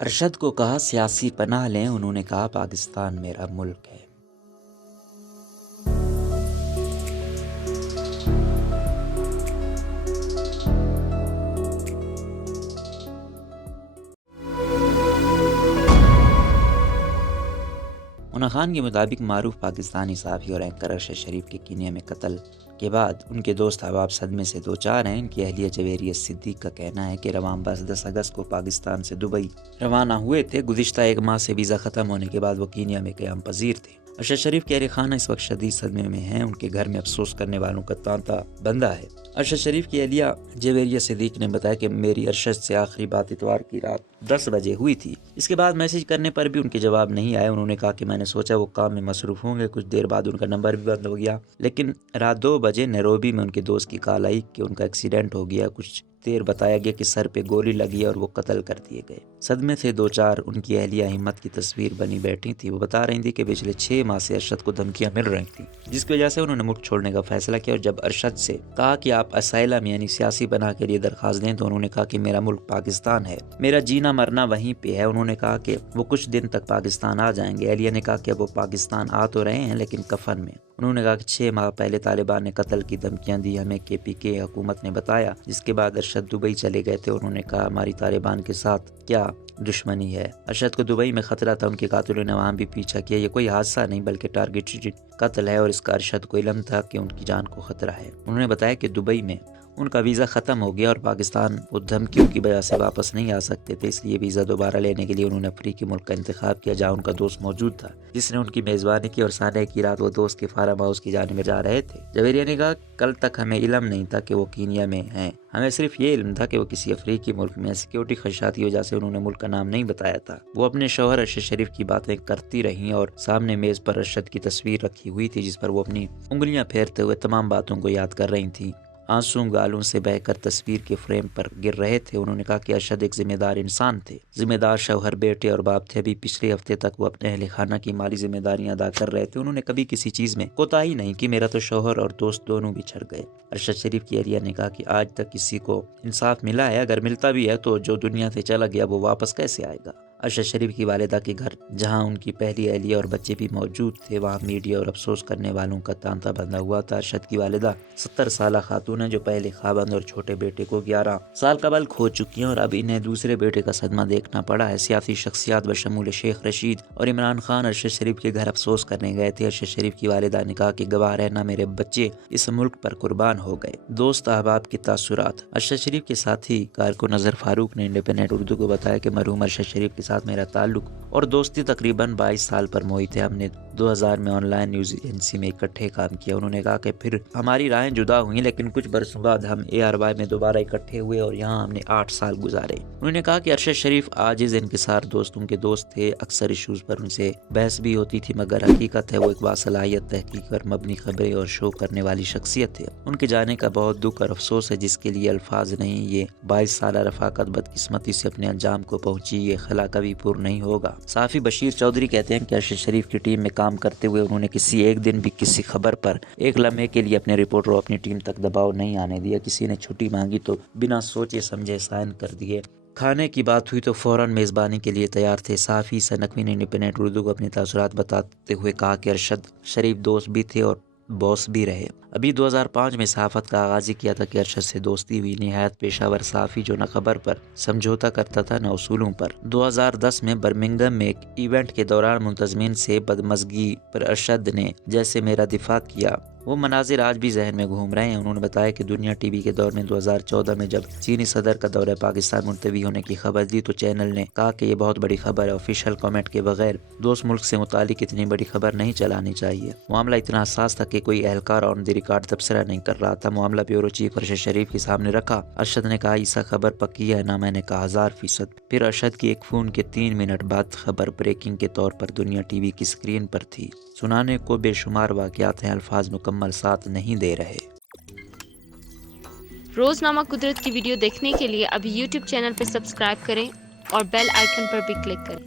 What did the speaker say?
ارشد کو کہا سیاسی پناہ لیں، انہوں نے کہا پاکستان میرا ملک ہے۔ مونا خان کے مطابق معروف پاکستانی صحافی اور اینکر ارشد شریف کے کینیا میں قتل کے بعد ان کے دوست احباب صدمے سے دوچار ہیں۔ ان کی اہلیہ جویریہ صدیق کا کہنا ہے کہ رواں 10 اگست کو پاکستان سے دبئی روانہ ہوئے تھے۔ گزشتہ 1 ماہ سے ویزا ختم ہونے کے بعد وہ کینیا میں قیام پذیر تھے۔ ارشد شریف کے اہل خانہ اس وقت شدید صدمے میں ہیں۔ ان کے گھر میں افسوس کرنے والوں کا تانتا بندہ ہے۔ ارشد شریف کی اہلیہ جویریہ صدیق نے بتایا کہ میری ارشد سے آخری بات اتوار کی رات 10 بجے ہوئی تھی۔ اس کے بعد میسج کرنے پر بھی ان کے جواب نہیں آئے۔ انہوں نے کہا کہ میں نے سوچا وہ کام میں مصروف ہوں گے، کچھ دیر بعد ان کا نمبر بھی بند ہو گیا، لیکن رات 2 بجے نیروبی میں ان کے دوست کی کال آئی کہ ان کا ایکسیڈنٹ ہو گیا۔ کچھ دیر بتایا گیا کہ سر پہ گولی لگی اور وہ قتل کر دیے گئے۔ صدمے سے دوچار ان کی اہلیہ ہمت کی تصویر بنی بیٹھی تھی۔ وہ بتا رہی تھی کہ پچھلے 6 ماہ سے ارشد کو دھمکیاں مل رہی تھیں، جس کی وجہ سے انہوں نے ملک چھوڑنے کا فیصلہ کیا۔ اور جب ارشد سے کہا کہ آپ اسائلم یعنی سیاسی پناہ کے لیے درخواست دیں تو انہوں نے کہا کہ میرا ملک پاکستان ہے، میرا جینا مرنا وہیں پہ ہے۔ انہوں نے کہا کہ وہ کچھ دن تک پاکستان آ جائیں گے۔ اہلیہ نے کہا کہ اب وہ پاکستان آ تو رہے ہیں لیکن کفن میں۔ انہوں نے کہا کہ 6 ماہ پہلے طالبان نے قتل کی دھمکیاں دی، ہمیں KPK حکومت نے بتایا، جس کے بعد ارشد دبئی چلے گئے تھے۔ انہوں نے کہا ہماری طالبان کے ساتھ کیا دشمنی ہے۔ ارشد کو دبئی میں خطرہ تھا، ان کے قاتلوں نے وہاں بھی پیچھا کیا۔ یہ کوئی حادثہ نہیں بلکہ ٹارگیٹڈ قتل ہے اور اس کا ارشد کو علم تھا کہ ان کی جان کو خطرہ ہے۔ انہوں نے بتایا کہ دبئی میں ان کا ویزا ختم ہو گیا اور پاکستان وہ دھمکیوں کی وجہ سے واپس نہیں آ سکتے تھے، اس لیے ویزا دوبارہ لینے کے لیے انہوں نے افریقی ملک کا انتخاب کیا جہاں ان کا دوست موجود تھا، جس نے ان کی میزبانی کی، اور سانحہ کی رات وہ دوست کے فارم ہاؤس کی جانب جا رہے تھے۔ جویریہ نے کہا کل تک ہمیں علم نہیں تھا کہ وہ کینیا میں ہیں، ہمیں صرف یہ علم تھا کہ وہ کسی افریقی ملک میں۔ سیکیورٹی خدشات کی وجہ سے انہوں نے ملک کا نام نہیں بتایا تھا۔ وہ اپنے شوہر ارشد شریف کی باتیں کرتی رہیں اور سامنے میز پر ارشد کی تصویر رکھی ہوئی تھی، جس پر وہ اپنی انگلیاں پھیرتے ہوئے تمام باتوں کو یاد کر رہی تھیں۔ آنسو گالوں سے بہہ کر تصویر کے فریم پر گر رہے تھے۔ انہوں نے کہا کہ ارشد ایک ذمہ دار انسان تھے، ذمہ دار شوہر، بیٹے اور باپ تھے۔ ابھی پچھلے ہفتے تک وہ اپنے اہل خانہ کی مالی ذمہ داریاں ادا کر رہے تھے۔ انہوں نے کبھی کسی چیز میں کوتاہی نہیں کی۔ میرا تو شوہر اور دوست دونوں بچھڑ گئے۔ ارشد شریف کی اہلیہ نے کہا کہ آج تک کسی کو انصاف ملا ہے؟ اگر ملتا بھی ہے تو جو دنیا سے چلا گیا وہ واپس کیسے آئے گا؟ ارشد شریف کی والدہ کے گھر جہاں ان کی پہلی اہلیہ اور بچے بھی موجود تھے، وہاں میڈیا اور افسوس کرنے والوں کا تانتا بندھا ہوا تھا۔ ارشد کی والدہ 70 سالہ خاتون ہیں جو پہلے خاوند اور چھوٹے بیٹے کو 11 سال قبل کھو چکی ہیں اور اب انہیں دوسرے بیٹے کا صدمہ دیکھنا پڑا ہے۔ سیاسی شخصیات بشمول شیخ رشید اور عمران خان ارشد شریف کے گھر افسوس کرنے گئے تھے۔ ارشد شریف کی والدہ نے کہا کہ گواہ رہنا میرے بچے اس ملک پر قربان ہو گئے۔ دوست احباب کے تاثرات۔ ارشد شریف کے ساتھی کارکن اظہر فاروق نے انڈیپینڈنٹ اردو کو بتایا کہ مرحوم ارشد شریف کے ساتھ میرا تعلق اور دوستی تقریباً 22 سال پر محیط ہے۔ ہم نے 2000 میں آن لائن نیوز ایجنسی میں اکٹھے کام کیا۔ انہوں نے کہا کہ پھر ہماری راہیں جدا ہوئیں، لیکن کچھ برسوں بعد ہم ARY میں دوبارہ اکٹھے ہوئے اور یہاں ہم نے 8 سال گزارے۔ انہوں نے کہا کہ ارشد شریف عاجز انکسار دوستوں کے دوست تھے، اکثر ایشوز پر ان سے بحث بھی ہوتی تھی، مگر حقیقت ہے وہ ایک باصلاحیت تحقیق پر مبنی خبریں اور شو کرنے والی شخصیت تھے۔ ان کے جانے کا بہت دکھ اور افسوس ہے، جس کے لیے الفاظ نہیں۔ یہ 22 سالہ رفاقت بدقسمتی سے اپنے انجام کو پہنچی، یہ خلا کبھی پور نہیں ہوگا۔ صحافی بشیر چودھری کہتے ہیں کہ ارشد شریف کی ٹیم میں کام کرتے ہوئے انہوں نے کسی ایک دن بھی کسی خبر پر ایک لمحے کے لیے اپنے رپورٹر اور اپنی ٹیم تک دباؤ نہیں آنے دیا۔ کسی نے چھٹی مانگی تو بنا سوچے سمجھے سائن کر دیے، کھانے کی بات ہوئی تو فوراً میزبانی کے لیے تیار تھے۔ صحافی عیسیٰ نقوی نے انڈیپینڈنٹ اردو کو اپنے تاثرات بتاتے ہوئے کہا کہ ارشد شریف دوست بھی تھے اور باس بھی رہے۔ ابھی 2005 میں صحافت کا آغاز ہی کیا تھا کہ ارشد سے دوستی ہوئی۔ نہایت پیشہ ور صحافی جو نہ خبر پر سمجھوتا کرتا تھا نہ اصولوں پر۔ 2010 میں برمنگھم میں ایک ایونٹ کے دوران منتظمین سے بدمزگی پر ارشد نے جیسے میرا دفاع کیا، وہ مناظر آج بھی ذہن میں گھوم رہے ہیں۔ انہوں نے بتایا کہ دنیا ٹی وی کے دور میں 2014 میں جب چینی صدر کا دورہ پاکستان ملتوی ہونے کی خبر دی تو چینل نے کہا کہ یہ بہت بڑی خبر ہے، آفیشیل کامنٹ کے بغیر دوست ملک سے متعلق اتنی بڑی خبر نہیں چلانی چاہیے۔ معاملہ اتنا حساس تھا کہ کوئی اہلکار آن دی ریکارڈ تبصرہ نہیں کر رہا تھا۔ معاملہ بیورو چیف ارشد شریف کے سامنے رکھا۔ ارشد نے کہا عیسیٰ خبر پکی ہے نا؟ میں نے کہا 1000%۔ پھر ارشد کی ایک فون کے 3 منٹ بعد خبر بریکنگ کے طور پر دنیا ٹی وی کی اسکرین پر تھی۔ سنانے کو بے شمار واقعات ہیں، الفاظ مکمل ساتھ نہیں دے رہے۔ روزنامہ قدرت کی ویڈیو دیکھنے کے لیے ابھی YouTube چینل پر سبسکرائب کریں اور بیل آئیکن پر بھی کلک کریں۔